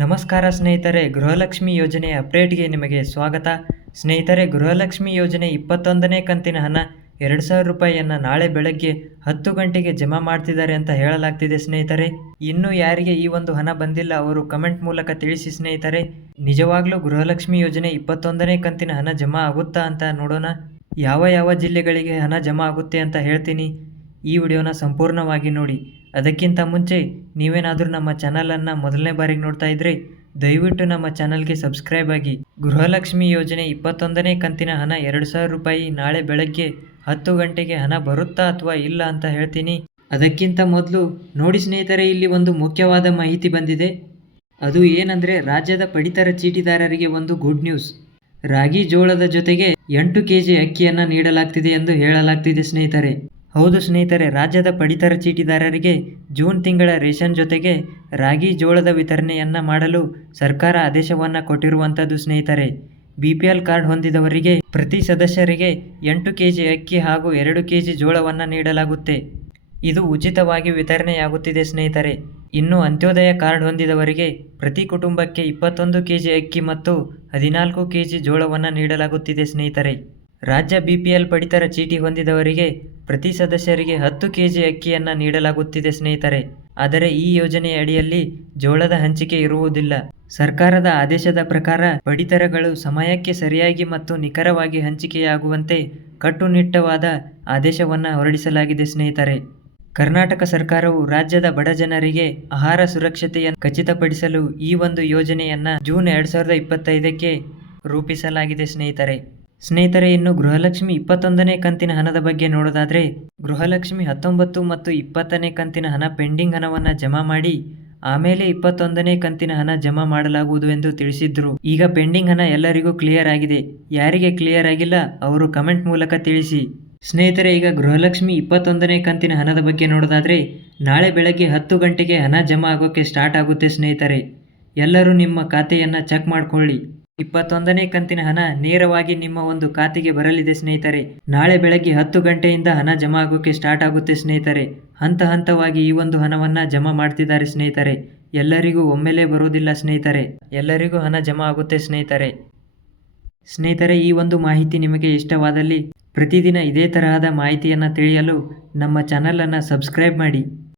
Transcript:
ನಮಸ್ಕಾರ ಸ್ನೇಹಿತರೆ, ಗೃಹಲಕ್ಷ್ಮಿ ಯೋಜನೆಯ ಅಪ್ಡೇಟ್ಗೆ ನಿಮಗೆ ಸ್ವಾಗತ. ಸ್ನೇಹಿತರೆ, ಗೃಹಲಕ್ಷ್ಮಿ ಯೋಜನೆ ಇಪ್ಪತ್ತೊಂದನೇ ಕಂತಿನ ಹಣ ಎರಡು ಸಾವಿರ ರೂಪಾಯಿಯನ್ನು ನಾಳೆ ಬೆಳಗ್ಗೆ ಹತ್ತು ಗಂಟೆಗೆ ಜಮಾ ಮಾಡ್ತಿದ್ದಾರೆ ಅಂತ ಹೇಳಲಾಗ್ತಿದೆ ಸ್ನೇಹಿತರೆ. ಇನ್ನೂ ಯಾರಿಗೆ ಈ ಒಂದು ಹಣ ಬಂದಿಲ್ಲ ಅವರು ಕಮೆಂಟ್ ಮೂಲಕ ತಿಳಿಸಿ ಸ್ನೇಹಿತರೆ. ನಿಜವಾಗ್ಲೂ ಗೃಹಲಕ್ಷ್ಮಿ ಯೋಜನೆ ಇಪ್ಪತ್ತೊಂದನೇ ಕಂತಿನ ಹಣ ಜಮಾ ಆಗುತ್ತಾ ಅಂತ ನೋಡೋಣ. ಯಾವ ಯಾವ ಜಿಲ್ಲೆಗಳಿಗೆ ಹಣ ಜಮಾ ಆಗುತ್ತೆ ಅಂತ ಹೇಳ್ತೀನಿ. ಈ ವಿಡಿಯೋನ ಸಂಪೂರ್ಣವಾಗಿ ನೋಡಿ. ಅದಕ್ಕಿಂತ ಮುಂಚೆ, ನೀವೇನಾದರೂ ನಮ್ಮ ಚಾನಲನ್ನು ಮೊದಲನೇ ಬಾರಿಗೆ ನೋಡ್ತಾ ಇದ್ರೆ, ದಯವಿಟ್ಟು ನಮ್ಮ ಚಾನಲ್ಗೆ ಸಬ್ಸ್ಕ್ರೈಬ್ ಆಗಿ. ಗೃಹಲಕ್ಷ್ಮಿ ಯೋಜನೆ ಇಪ್ಪತ್ತೊಂದನೇ ಕಂತಿನ ಹಣ ಎರಡು ಸಾವಿರ ರೂಪಾಯಿ ನಾಳೆ ಬೆಳಗ್ಗೆ ಹತ್ತು ಗಂಟೆಗೆ ಹಣ ಬರುತ್ತಾ ಅಥವಾ ಇಲ್ಲ ಅಂತ ಹೇಳ್ತೀನಿ. ಅದಕ್ಕಿಂತ ಮೊದಲು ನೋಡಿ ಸ್ನೇಹಿತರೆ, ಇಲ್ಲಿ ಒಂದು ಮುಖ್ಯವಾದ ಮಾಹಿತಿ ಬಂದಿದೆ. ಅದು ಏನಂದರೆ, ರಾಜ್ಯದ ಪಡಿತರ ಚೀಟಿದಾರರಿಗೆ ಒಂದು ಗುಡ್ ನ್ಯೂಸ್. ರಾಗಿ ಜೋಳದ ಜೊತೆಗೆ ಎಂಟು ಕೆ ಜಿ ಅಕ್ಕಿಯನ್ನು ನೀಡಲಾಗ್ತಿದೆ ಎಂದು ಹೇಳಲಾಗ್ತಿದೆ ಸ್ನೇಹಿತರೆ. ಹೌದು ಸ್ನೇಹಿತರೆ, ರಾಜ್ಯದ ಪಡಿತರ ಚೀಟಿದಾರರಿಗೆ ಜೂನ್ ತಿಂಗಳ ರೇಷನ್ ಜೊತೆಗೆ ರಾಗಿ ಜೋಳದ ವಿತರಣೆಯನ್ನು ಮಾಡಲು ಸರ್ಕಾರ ಆದೇಶವನ್ನು ಕೊಟ್ಟಿರುವಂಥದ್ದು ಸ್ನೇಹಿತರೆ. ಬಿ ಪಿ ಎಲ್ ಕಾರ್ಡ್ ಹೊಂದಿದವರಿಗೆ ಪ್ರತಿ ಸದಸ್ಯರಿಗೆ ಎಂಟು ಕೆ ಜಿ ಅಕ್ಕಿ ಹಾಗೂ ಎರಡು ಕೆ ಜಿ ಜೋಳವನ್ನು ನೀಡಲಾಗುತ್ತೆ. ಇದು ಉಚಿತವಾಗಿ ವಿತರಣೆಯಾಗುತ್ತಿದೆ ಸ್ನೇಹಿತರೆ. ಇನ್ನು ಅಂತ್ಯೋದಯ ಕಾರ್ಡ್ ಹೊಂದಿದವರಿಗೆ ಪ್ರತಿ ಕುಟುಂಬಕ್ಕೆ ಇಪ್ಪತ್ತೊಂದು ಕೆ ಜಿ ಅಕ್ಕಿ ಮತ್ತು ಹದಿನಾಲ್ಕು ಕೆ ಜಿ ಜೋಳವನ್ನು ನೀಡಲಾಗುತ್ತಿದೆ ಸ್ನೇಹಿತರೆ. ರಾಜ್ಯ ಬಿಪಿಎಲ್ ಪಡಿತರ ಚೀಟಿ ಹೊಂದಿದವರಿಗೆ ಪ್ರತಿ ಸದಸ್ಯರಿಗೆ ಹತ್ತು ಕೆಜಿ ಅಕ್ಕಿಯನ್ನು ನೀಡಲಾಗುತ್ತಿದೆ ಸ್ನೇಹಿತರೆ. ಆದರೆ ಈ ಯೋಜನೆಯ ಅಡಿಯಲ್ಲಿ ಜೋಳದ ಹಂಚಿಕೆ ಇರುವುದಿಲ್ಲ. ಸರ್ಕಾರದ ಆದೇಶದ ಪ್ರಕಾರ ಪಡಿತರಗಳು ಸಮಯಕ್ಕೆ ಸರಿಯಾಗಿ ಮತ್ತು ನಿಖರವಾಗಿ ಹಂಚಿಕೆಯಾಗುವಂತೆ ಕಟ್ಟುನಿಟ್ಟವಾದ ಆದೇಶವನ್ನು ಹೊರಡಿಸಲಾಗಿದೆ ಸ್ನೇಹಿತರೆ. ಕರ್ನಾಟಕ ಸರ್ಕಾರವು ರಾಜ್ಯದ ಬಡ ಜನರಿಗೆ ಆಹಾರ ಸುರಕ್ಷತೆಯನ್ನು ಖಚಿತಪಡಿಸಲು ಈ ಒಂದು ಯೋಜನೆಯನ್ನು ಜೂನ್ ಎರಡು ಸಾವಿರದ ಇಪ್ಪತ್ತೈದಕ್ಕೆ ರೂಪಿಸಲಾಗಿದೆ ಸ್ನೇಹಿತರೆ. ಸ್ನೇಹಿತರೆ, ಇನ್ನು ಗೃಹಲಕ್ಷ್ಮಿ ಇಪ್ಪತ್ತೊಂದನೇ ಕಂತಿನ ಹಣದ ಬಗ್ಗೆ ನೋಡೋದಾದರೆ, ಗೃಹಲಕ್ಷ್ಮಿ ಹತ್ತೊಂಬತ್ತು ಮತ್ತು ಇಪ್ಪತ್ತನೇ ಕಂತಿನ ಹಣ ಪೆಂಡಿಂಗ್ ಹಣವನ್ನು ಜಮಾ ಮಾಡಿ, ಆಮೇಲೆ ಇಪ್ಪತ್ತೊಂದನೇ ಕಂತಿನ ಹಣ ಜಮಾ ಮಾಡಲಾಗುವುದು ಎಂದು ತಿಳಿಸಿದ್ರು. ಈಗ ಪೆಂಡಿಂಗ್ ಹಣ ಎಲ್ಲರಿಗೂ ಕ್ಲಿಯರ್ ಆಗಿದೆ. ಯಾರಿಗೆ ಕ್ಲಿಯರ್ ಆಗಿಲ್ಲ, ಅವರು ಕಮೆಂಟ್ ಮೂಲಕ ತಿಳಿಸಿ. ಸ್ನೇಹಿತರೆ, ಈಗ ಗೃಹಲಕ್ಷ್ಮಿ ಇಪ್ಪತ್ತೊಂದನೇ ಕಂತಿನ ಹಣದ ಬಗ್ಗೆ ನೋಡೋದಾದರೆ, ನಾಳೆ ಬೆಳಗ್ಗೆ ಹತ್ತು ಗಂಟೆಗೆ ಹಣ ಜಮಾ ಆಗೋಕ್ಕೆ ಸ್ಟಾರ್ಟ್ ಆಗುತ್ತೆ ಸ್ನೇಹಿತರೆ. ಎಲ್ಲರೂ ನಿಮ್ಮ ಖಾತೆಯನ್ನು ಚೆಕ್ ಮಾಡಿಕೊಳ್ಳಿ. ಇಪ್ಪತ್ತೊಂದನೇ ಕಂತಿನ ಹಣ ನೇರವಾಗಿ ನಿಮ್ಮ ಒಂದು ಖಾತೆಗೆ ಬರಲಿದೆ ಸ್ನೇಹಿತರೆ. ನಾಳೆ ಬೆಳಗ್ಗೆ ಹತ್ತು ಗಂಟೆಯಿಂದ ಹಣ ಜಮಾ ಆಗೋಕ್ಕೆ ಸ್ಟಾರ್ಟ್ ಆಗುತ್ತೆ ಸ್ನೇಹಿತರೆ. ಹಂತ ಹಂತವಾಗಿ ಈ ಒಂದು ಹಣವನ್ನು ಜಮಾ ಮಾಡ್ತಿದ್ದಾರೆ ಸ್ನೇಹಿತರೆ. ಎಲ್ಲರಿಗೂ ಒಮ್ಮೆಲೇ ಬರೋದಿಲ್ಲ ಸ್ನೇಹಿತರೆ. ಎಲ್ಲರಿಗೂ ಹಣ ಜಮಾ ಆಗುತ್ತೆ ಸ್ನೇಹಿತರೆ. ಸ್ನೇಹಿತರೆ, ಈ ಒಂದು ಮಾಹಿತಿ ನಿಮಗೆ ಇಷ್ಟವಾದಲ್ಲಿ ಪ್ರತಿದಿನ ಇದೇ ತರಹದ ಮಾಹಿತಿಯನ್ನು ತಿಳಿಯಲು ನಮ್ಮ ಚಾನಲನ್ನು ಸಬ್ಸ್ಕ್ರೈಬ್ ಮಾಡಿ.